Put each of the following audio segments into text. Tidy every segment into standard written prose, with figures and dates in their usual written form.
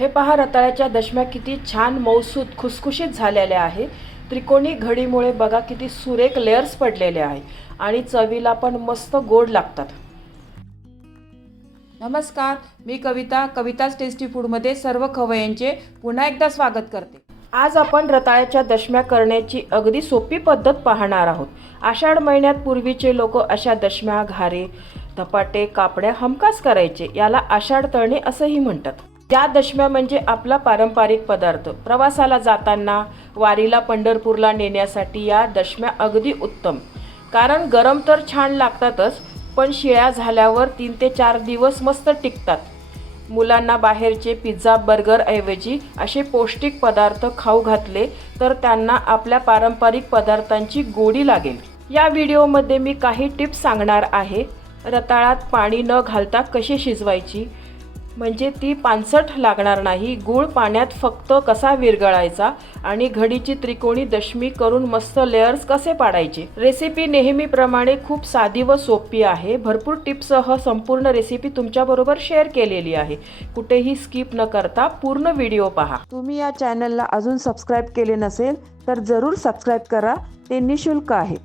हे पहा, रताळ्याच्या दशम्या किती छान मऊसूत खुसखुशीत झालेल्या आहे। त्रिकोणी घडीमुळे बघा किती सुरेख लेयर्स पडलेले आहे आणि चवीला पण मस्त गोड लागतात। नमस्कार, मी कविताच टेस्टी फूडमध्ये सर्व खवय्यांचे पुन्हा एकदा स्वागत करते। आज आपण रताळ्याच्या दशम्या करण्याची अगदी सोपी पद्धत पाहणार आहोत। आषाढ महिन्यात पूर्वीचे लोक अशा दशम्या, घारे, धपाटे, कापड्या हमखास करायचे। याला आषाढ तळणे असंही म्हणतात। या दशम्या म्हणजे आपला पारंपरिक पदार्थ। प्रवासाला जाताना, वारीला, पंढरपूरला नेण्यासाठी या दशम्या अगदी उत्तम। कारण गरम तर छान लागतातच, पण शिळ्या झाल्यावर 3 ते 4 दिवस मस्त टिकतात। मुलांना बाहेरचे पिझ्झा, बर्गर ऐवजी असे पौष्टिक पदार्थ खाऊ घातले तर त्यांना आपल्या पारंपरिक पदार्थांची गोडी लागेल। या व्हिडिओमध्ये मी काही टिप्स सांगणार आहे। रताळ्यात पाणी न घालता कशी शिजवायची म्हणजे ती पानसट लागणार नाही। गूळ पाण्यात फक्त कसा विरघळायचा आणि घडीची त्रिकोणी दशमी करून मस्त लेयर्स कसे पाडायचे। रेसिपी नेहमीप्रमाणे खूप साधी व सोपी आहे। भरपूर टिप्ससह संपूर्ण रेसिपी तुमच्याबरोबर शेअर केलेली आहे। कुठेही स्किप न करता पूर्ण व्हिडिओ पहा। तुम्ही या चॅनलला अजून सबस्क्राइब केले नसेल तर जरूर सबस्क्राइब करा, ते निशुल्क आहे।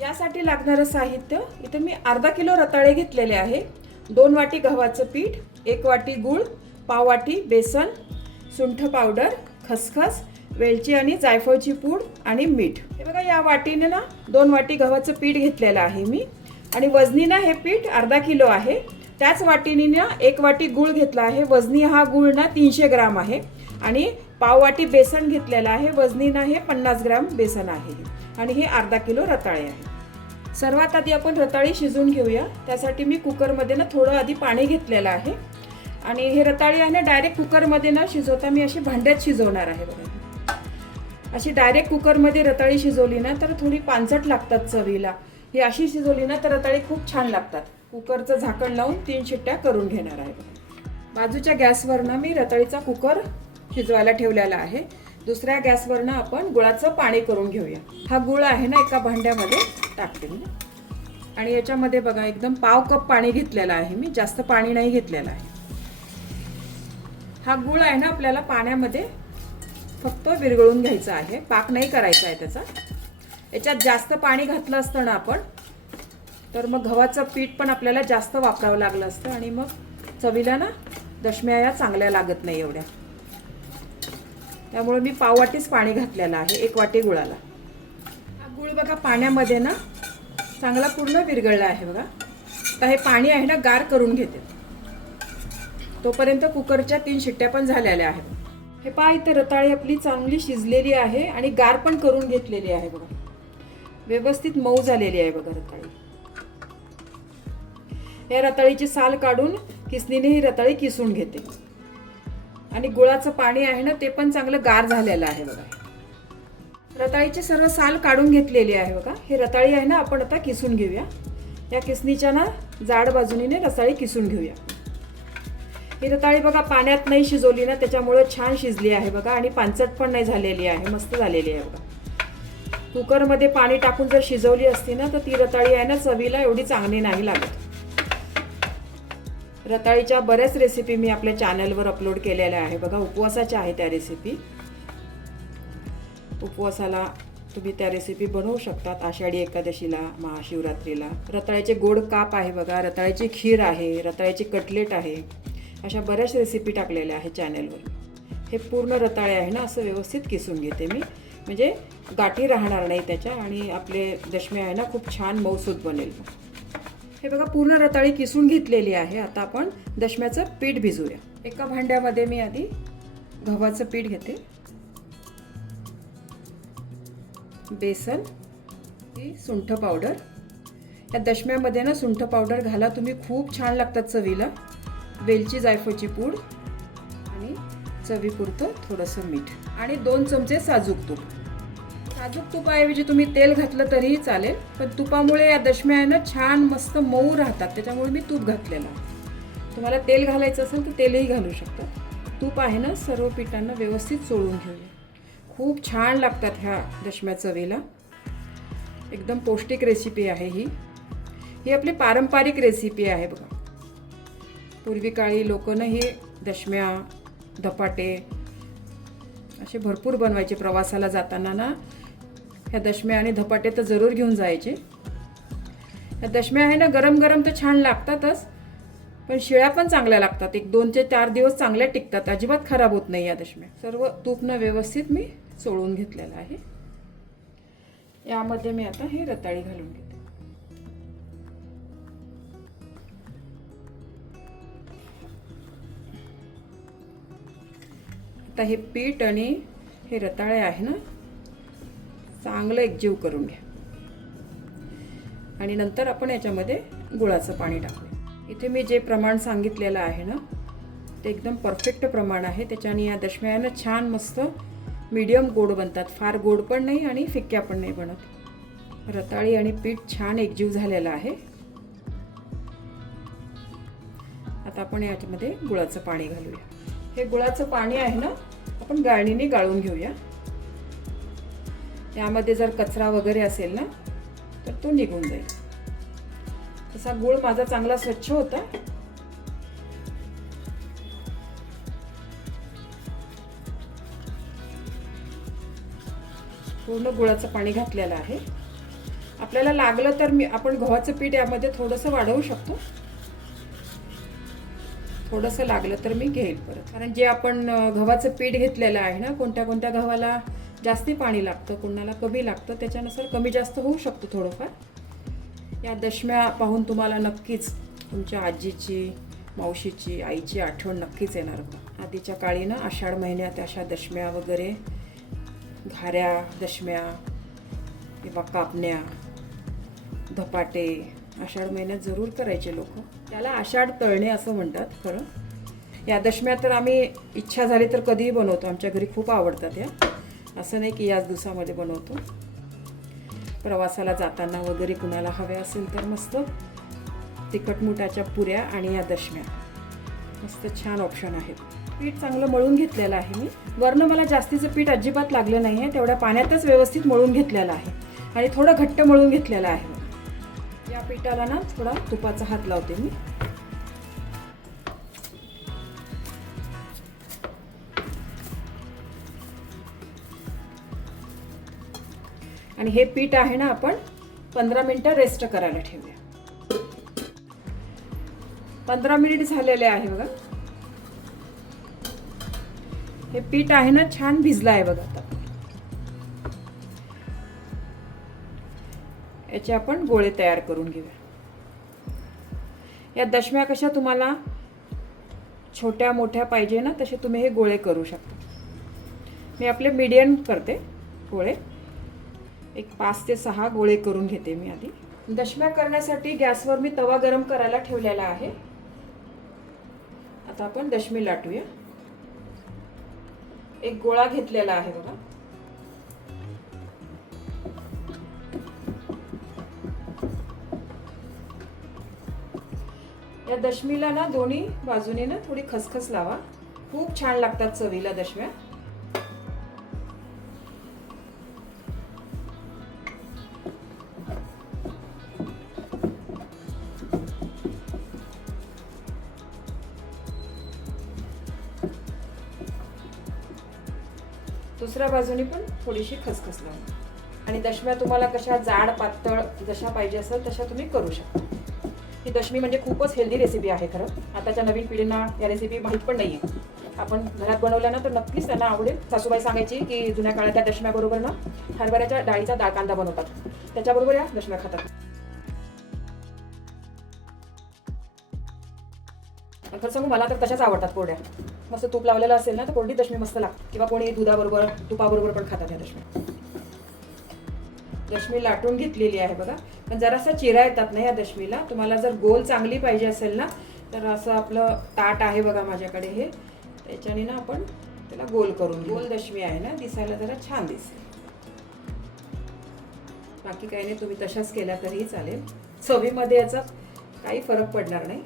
यासाठी लागणारे साहित्य इथे मी अर्धा किलो रताळे घेतलेले आहे। 2 वाटी गव्हाचं पीठ, 1 वाटी गूळ, पाव वाटी बेसन, सुंठ पावडर, खसखस, वेलची आणि जायफळची पूड आणि मीठ। हे बघा, या वाटीने ना 2 वाटी गव्हाचं पीठ घेतलेलं आहे मी आणि वजनीनं हे पीठ अर्धा किलो आहे। त्याच वाटीने ना 1 वाटी गूळ घेतला आहे। वजनी हा गूळ ना 300 ग्राम आहे आणि पाव वाटी बेसन घेतलेलं आहे। वजनीनं हे 50 ग्राम बेसन आहे आणि हे अर्धा किलो रताळे आहे। सर्वात आधी आपण रताळी शिजवून घेऊया। त्यासाठी मी कुकरमध्ये ना थोडं आधी पाणी घेतलेलं आहे आणि हे रताळी आहे ना डायरेक्ट कुकरमध्ये न शिजवता मी अशी भांड्यात शिजवणार आहे। बघा, अशी डायरेक्ट कुकरमध्ये रताळी शिजवली ना तर थोडी पानसट लागतात चवीला। ही अशी शिजवली ना तर रताळी खूप छान लागतात। कुकरचं झाकण लावून 3 शिट्ट्या करून घेणार आहे। बाजूच्या गॅसवर ना मी रताळीचा कुकर शिजवायला ठेवलेला आहे। दुसऱ्या गॅसवरनं आपण गुळाचं पाणी करून घेऊया। हा गुळ आहे ना एका भांड्यामध्ये टाकते मी आणि याच्यामध्ये बघा एकदम पाव कप पाणी घेतलेलं आहे मी, जास्त पाणी नाही घेतलेलं आहे। हा गुळ आहे ना आपल्याला पाण्यामध्ये फक्त विरघळून घ्यायचा आहे, पाक नाही करायचा आहे त्याचा। याच्यात जास्त पाणी घातलं असतं ना आपण तर मग गव्हाचं पीठ पण आपल्याला जास्त वापरावं लागलं असतं आणि मग चवीला ना दशम्या या चांगल्या लागत नाही एवढ्या। त्यामुळे मी पाव वाटीच पाणी घातलेलं आहे 1 वाटी गुळाला। हा गुळ बघा पाण्यामध्ये ना चांगला पूर्ण विरघळला आहे बघा। आता हे पाणी आहे ना गार करून घेते। तोपर्यंत कुकरच्या 3 शिट्ट्या पण झालेल्या आहेत। हे पहा, इथे रताळी आपली चांगली शिजलेली आहे आणि गार पण करून घेतलेली आहे बघा। व्यवस्थित मऊ झालेली आहे बघा रताळी। या रताळीची साल काढून किसणीने ही रताळी किसून घेते आणि गुळाचं पाणी आहे ना ते पण चांगलं गार झालेलं आहे बघा। रताळीची सर्व साल काढून घेतलेली आहे बघा। हे रताळी आहे ना आपण आता किसून घेऊया। या किसणीच्या ना जाड बाजूने रताळी किसून घेऊया। ही रताळी बघा पाण्यात नाही शिजवली ना त्याच्यामुळे छान शिजली आहे बघा आणि पानसट पण नाही झालेली आहे, मस्त झालेली आहे बघा। कुकरमध्ये पाणी टाकून जर शिजवली असती ना तर ती रताळी आहे ना चवीला एवढी चांगली नाही लागत। रताळीच्या बऱ्याच रेसिपी मी आपल्या चॅनलवर अपलोड केलेल्या आहे बघा। उपवासाच्या आहे त्या रेसिपी। उपवासाला तुम्ही त्या रेसिपी बनवू शकतात, आषाढी एकादशीला, महाशिवरात्रीला। रताळ्याचे गोड काप आहे बघा, रताळ्याची खीर आहे, रताळ्याची कटलेट आहे, अशा बऱ्याच रेसिपी टाकलेल्या आहे चॅनलवर। हे पूर्ण रताळे आहे ना असं व्यवस्थित किसून घेते मी, म्हणजे गाठी राहणार नाही त्याच्या आणि आपले दशम्या आहे ना खूप छान मऊसूत बनेल। हे बघा पूर्ण रताळी किसून घेतलेली आहे। आता आपण दशम्याचं पीठ भिजूया। एका भांड्यामध्ये मी आधी गव्हाचं पीठ घेते, बेसन, ही सुंठ पावडर। या दशम्यामध्ये ना सुंठ पावडर घाला तुम्ही, खूप छान लागतात चवीला। वेलची, जायफळची पूड आणि चवीपुरतं थोडंसं मीठ आणि 2 चमचे साजूक तूप। साजूक तुपाऐवजी तुम्ही तेल घातलं तरीही चालेल, पण तुपामुळे या दशम्या आहे ना छान मस्त मऊ राहतात, त्याच्यामुळे मी तूप घातलेलं आहे। तुम्हाला तेल घालायचं असेल तर तेलही घालू शकता। तूप आहे ना सर्व पिठांना व्यवस्थित चोळून घेऊया। खूप छान लागतात ह्या दशम्या चवीला, एकदम पौष्टिक रेसिपी आहे ही। ही आपली पारंपरिक रेसिपी आहे बघा। पूर्वी काळी लोक ना हे दशम्या धपाटे असे भरपूर बनवायचे प्रवासाला जाताना ना. ह्या दशम्या आणि धपाटे तर जरूर घेऊन जायचे. ह्या दशम्या आहे ना, गरम गरम तर छान लागतातच, पण शिळ्या पण चांगल्या लागतात. 1-2 ते 4 दिवस चांगल्या टिकतात, अजिबात खराब होत नाही या दशम्या. सर्व तूपनं व्यवस्थित मी चोळून घेतलेलं आहे. यामध्ये मी आता हे रताळी घालून घेते. आता हे पीठ आणि हे रताळे आहे ना, चांगलं एकजीव करून घ्या. आणि नंतर आपण याच्यामध्ये गुळाचं पाणी टाकूया. इथे मी जे प्रमाण सांगितलेलं आहे ना, ते एकदम परफेक्ट प्रमाण आहे. त्याच्याने या दशम्या ना छान मस्त मीडियम गोड बनतात. फार गोड पण नाही आणि फिक्क्या पण नाही बनत. रताळी आणि पीठ छान एकजीव झालेलं आहे. आता आपण याच्यामध्ये गुळाचं पाणी घालूया. हे गुळाचं पाणी आहे ना, आपण गाळणीने गाळून घेऊया. यामध्ये जर कचरा वगैरे असेल ना, तर तो निघून जाईल. तसा गुळ माझा चांगला स्वच्छ होता. पूर्ण गुळाचं पाणी घातलेलं आहे. आपल्याला लागलं तर आपण गव्हाचं पीठ यामध्ये थोडंसं वाढवू शकतो. थोडंसं लागलं तर मी घेईल परत, कारण जे आपण गव्हाचं पीठ घेतलेलं आहे ना, कोणत्या कोणत्या गव्हाला जास्ती पाणी लागतं, कोणाला कमी लागतं, त्याच्यानुसार कमी जास्त होऊ शकतो थोडंफार. या दशम्या पाहून तुम्हाला नक्कीच तुमच्या आजीची, मावशीची, आईची आठवण नक्कीच येणार. आधीच्या काळी ना आषाढ महिन्यात अशा दशम्या वगैरे, घाऱ्या दशम्या किंवा कापण्या, धपाटे आषाढ महिन्यात जरूर करायचे लोक. त्याला आषाढ तळणे असं म्हणतात खरं. या दशम्या तर आम्ही इच्छा झाली तर कधीही बनवतो. आमच्या घरी खूप आवडतात या. असं नाही की याच दिवसामध्ये बनवतो. प्रवासाला जाताना वगैरे कुणाला हवे असेल तर मस्त तिखटमुठाच्या पुऱ्या आणि या दशम्या मस्त छान ऑप्शन आहेत. पीठ चांगलं मळून घेतलेलं आहे मी. वरनं मला जास्तीचं पीठ अजिबात लागलं नाही आहे. तेवढ्या पाण्यातच व्यवस्थित मळून घेतलेलं आहे आणि थोडं घट्ट मळून घेतलेलं आहे. या पिठाला ना थोडा तुपाचा हात लावते मी. आणि हे पीठ आहे ना, आपण 15 मिनिटं रेस्ट करायला ठेवूया. 15 मिनिट झालेले आहे बघा. हे पीठ आहे ना छान भिजलं आहे बघा. आता याचे आपण गोळे तयार करून घेऊया. या दशम्या कशा तुम्हाला छोट्या मोठ्या पाहिजे ना, तसे तुम्ही हे गोळे करू शकता. मी आपले मीडियम करते गोळे. एक 5 ते 6 गोळे करून घेते मी आधी. दशम्या करण्यासाठी गॅसवर मी तवा गरम करायला ठेवलेला आहे. आता आपण दशमी लाटूया. एक गोळा घेतलेला आहे बघा. या दशमीला ना दोन्ही बाजूने ना थोडी खसखस लावा. खूप छान लागतात चवीला दशम्या. दुसऱ्या बाजूने पण थोडीशी खसखस लावा. आणि दशम्या तुम्हाला कशा जाड पातळ जशा पाहिजे असेल तशा तुम्ही करू शकता. ही दशमी म्हणजे खूपच हेल्दी रेसिपी आहे खरं. आताच्या नवीन पिढींना या रेसिपी माहीत पण नाही आहे. आपण घरात बनवल्या ना तर नक्कीच त्यांना आवडेल. सासूबाई सांगायची की जुन्या काळातल्या दशम्याबरोबर ना हरभऱ्याच्या डाळीचा डाळ कांदा बनवतात, त्याच्याबरोबर या दशम्या खातात. खरं सांगू, मला तर तशाच आवडतात कोरड्या. मस्त तूप लावलेलं असेल ना तर कोरडी दशमी मस्त लागते. किंवा कोणी दुधाबरोबर तुपाबरोबर पण खातात या दशम्या. दशमी लाटून घेतलेली आहे बघा. पण जरासा चिरा येतात ना या दशमीला. तुम्हाला जर गोल चांगली पाहिजे असेल ना तर असं आपलं ताट आहे बघा माझ्याकडे, हे त्याच्याने ना आपण त्याला गोल करून घेऊ. गोल दशमी आहे ना, दिसायला जरा छान दिसेल. बाकी काही नाही, तुम्ही तशाच केल्या तरीही चालेल. चवीमध्ये याचा काही फरक पडणार नाही.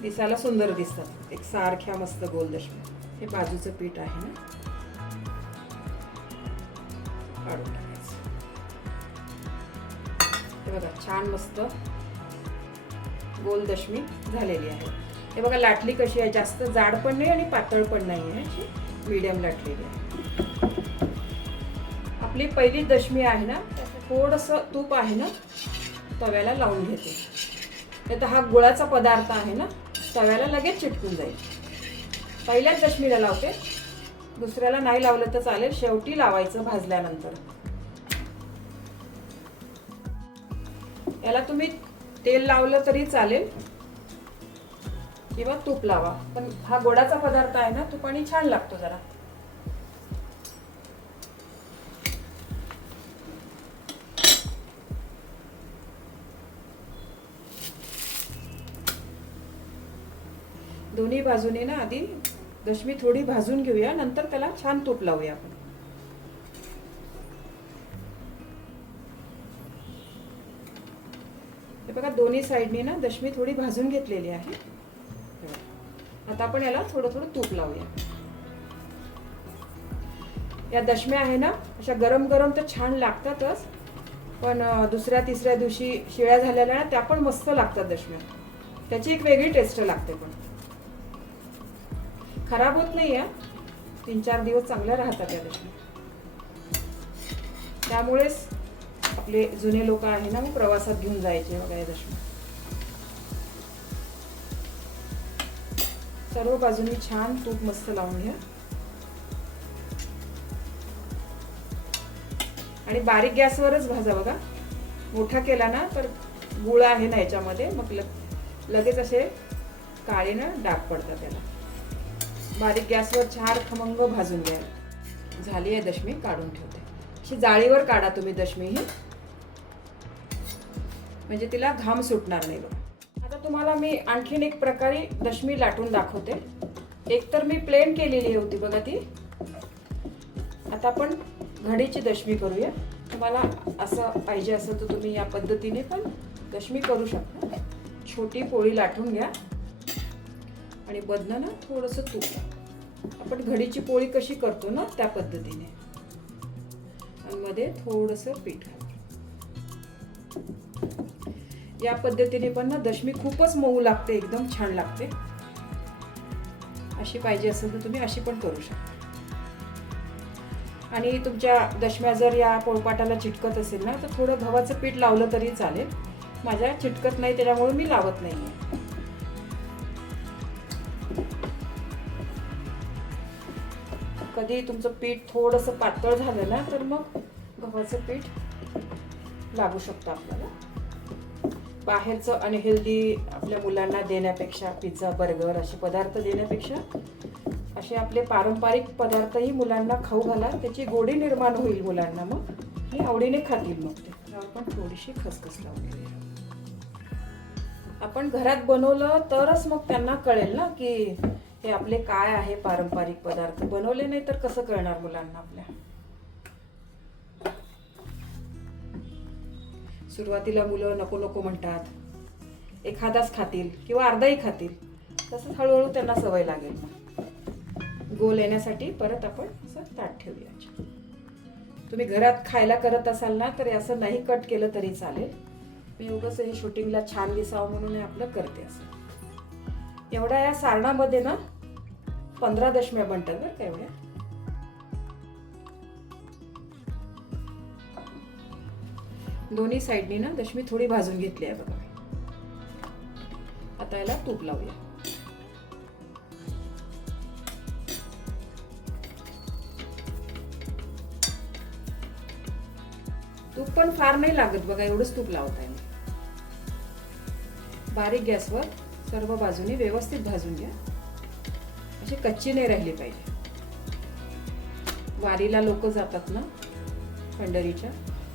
दिसायला सुंदर दिसतात एक सारख्या मस्त गोल दशम्या. हे बाजूचं पीठ आहे ना, काढून टाकायचं. हे बघा छान मस्त गोल दशमी झालेली आहे. हे बघा लाटली कशी आहे, जास्त जाड पण नाही आणि पातळ पण नाही आहे, अशी मीडियम लाटलेली आहे. आपली पहिली दशमी आहे ना, थोडंसं तूप आहे ना तव्याला लावून घेते. नाही तर हा गुळाचा पदार्थ आहे ना, तव्याला लगेच चिटकून जाईल. पहिल्याच दशमीला लावते, दुसऱ्याला नाही लावलं तर चालेल, शेवटी लावायचं भाजल्यानंतर. याला तुम्ही तेल लावलं तरी चालेल किंवा तूप लावा, पण हा गोडाचा पदार्थ आहे ना, तुपाने छान लागतो जरा. दोन्ही बाजूने ना आधी दशमी थोडी भाजून घेऊया, नंतर त्याला छान तूप लावूया आपण. हे बघा दोन्ही साईडनी ना दशमी थोडी भाजून घेतलेली आहे. आता आपण याला थोडं थोडं तूप लावूया. या दशम्या आहे ना अशा गरम गरम तर छान लागतातच, पण दुसऱ्या तिसऱ्या दिवशी शिळ्या झालेल्या ना त्या पण मस्त लागतात दशम्या. त्याची एक वेगळी टेस्ट लागते, पण खराब होत नाही या, 3-4 दिवस चांगल्या राहतात या दशम्या. त्यामुळेच आपले जुने लोक आहे ना मग प्रवासात घेऊन जायचे बघा या दशम्या. सर्व बाजूनी छान तूप मस्त लावून घ्या आणि बारीक गॅसवरच भाजा बघा. मोठा केला ना तर गुळ आहे ना याच्यामध्ये, मग लगेच असे काळे ना डाग पडतात त्याला. बारीक गॅसवर छान खमंग भाजून घ्या. झाली आहे दशमी, काढून ठेवते. अशी जाळीवर काढा तुम्ही दशमी ही, म्हणजे तिला घाम सुटणार नाही बघा. आता तुम्हाला मी आणखीन एक प्रकारे दशमी लाटून दाखवते. एक तर मी प्लेन केलेली होती बघा ती. आता आपण घडीची दशमी करूया. तुम्हाला असं पाहिजे असेल तर तुम्ही या पद्धतीने पण दशमी करू शकता. छोटी पोळी लाटून घ्या आणि बदनं ना थोडंसं तूप, आपण घडीची पोळी कशी करतो ना त्या पद्धतीने, आणि मध्ये थोडंसं पीठ घाला. या पद्धतीने पण ना दशमी खूपच मऊ लागते, एकदम छान लागते. अशी पाहिजे असेल तर तुम्ही अशी पण करू शकता. आणि तुमच्या दशम्या जर या पोळपाटाला चिटकत असेल ना तर थोडं गव्हाचं पीठ लावलं तरी चालेल. माझ्या चिटकत नाही त्याच्यामुळे मी लावत नाही. कधी तुमचं पीठ थोडंसं पातळ झालं ना तर मग गव्हाचं पीठ लागू शकतं आपल्याला. बाहेरचं अनहेल्दी आपल्या मुलांना देण्यापेक्षा, पिझ्झा बर्गर असे पदार्थ देण्यापेक्षा असे आपले पारंपरिक पदार्थही मुलांना खाऊ घाला. त्याची गोडी निर्माण होईल मुलांना, मग आणि आवडीने खातील. मग ते आपण थोडीशी खसखस लावून घेऊया. आपण घरात बनवलं तरच मग त्यांना कळेल ना की हे आपले काय आहे पारंपरिक पदार्थ. बनवले नाही तर कसं कळणार मुलांना आपल्या. सुरुवातीला मुलं नको नको म्हणतात, एखादाच खातील किंवा अर्धाही खातील. तसंच हळूहळू त्यांना सवय लागेल. मग गोल येण्यासाठी परत आपण असं ताट ठेवूया. तुम्ही घरात खायला करत असाल ना तर असं नाही कट केलं तरी चालेल. मी उगाच हे शूटिंगला छान दिसावं म्हणून हे आपलं करते असं. एवढ्या या सारणामध्ये ना 15 दशम्या बनतात बरं का. एवढ्या दोन्ही साईडनी ना दशमी थोडी भाजून घेतली आहे बघा. आता याला तूप लावूया. तूप पण फार नाही लागत बघा, एवढंच तूप लावत आहे मी. बारीक गॅसवर सर्व बाजूनी व्यवस्थित भाजून घ्या. अशी कच्ची नाही राहिली पाहिजे. वारीला लोक जातात ना पंढरीच्या,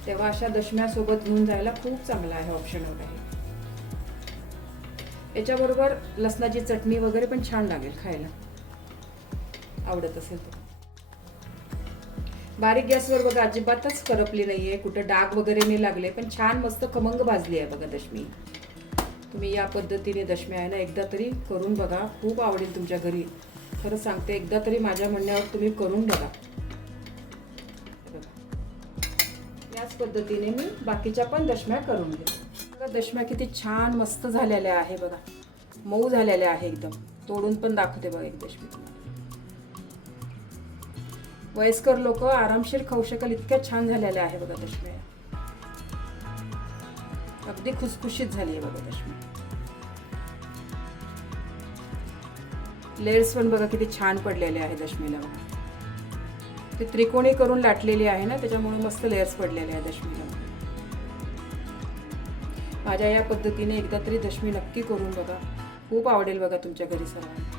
तेव्हा अशा दशम्या सोबत घेऊन जायला खूप चांगला आहे, ऑप्शनल आहे. याच्याबरोबर लसणाची चटणी वगैरे पण छान लागेल खायला, आवडत असेल तर. बारीक गॅसवर बघा अजिबातच करपली नाहीये, कुठं डाग वगैरे नाही लागले, पण छान मस्त खमंग भाजली आहे बघा दशमी. तुम्ही या पद्धतीने दशमी आहे ना एकदा तरी करून बघा, खूप आवडेल तुमच्या घरी. खरं सांगते, एकदा तरी माझ्या म्हणण्यावर तुम्ही करून बघा. याच पद्धतीने मी बाकीच्या पण दशम्या करून घेते. बघा दशम्या किती छान मस्त झालेल्या आहे बघा. मऊ झालेल्या आहे एकदम. तोडून पण दाखवते बघा एक दशमी तुम्हाला. वयस्कर लोक आरामशीर खाऊ शकाल इतक्या छान झालेल्या आहे बघा दशम्या. अगदी खुसखुशीत झाली आहे बघा दशमी. लेयर्स पण बघा किती छान पडलेले आहे दशमीला बघा. ते त्रिकोणी करून लाटलेली आहे ना, त्याच्यामुळे मस्त लेयर्स पडलेले आहे दशमीला. माझ्या या पद्धतीने एकदा तरी दशमी नक्की करून बघा. खूप आवडेल बघा तुमच्या घरी सर्वांना.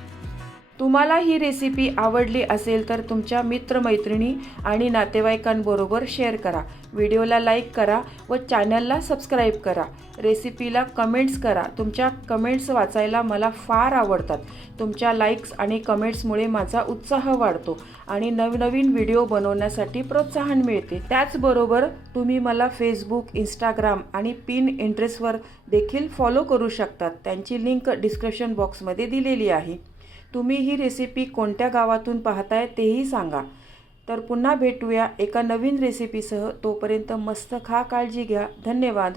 तुम्हाला ही रेसिपी आवडली असेल तर तुमच्या मित्रमैत्रिणी आणि नातेवाईकांबरोबर शेअर करा. व्हिडिओला लाईक करा व चॅनलला सबस्क्राईब करा. रेसिपीला कमेंट्स करा. तुमच्या कमेंट्स वाचायला मला फार आवडतात. तुमच्या लाईक्स आणि कमेंट्समुळे माझा उत्साह वाढतो आणि नवनवीन व्हिडिओ बनवण्यासाठी प्रोत्साहन मिळते. त्याचबरोबर तुम्ही मला फेसबुक, इंस्टाग्राम आणि पिनइंटरेस्टवर देखील फॉलो करू शकतात. त्यांची लिंक डिस्क्रिप्शन बॉक्समध्ये दिलेली आहे. तुम्ही ही रेसिपी कोणत्या गावातून पाहताय तेही सांगा. तर पुन्हा भेटूया एका नवीन रेसिपीसह. तोपर्यंत मस्त खा, काळजी घ्या. धन्यवाद.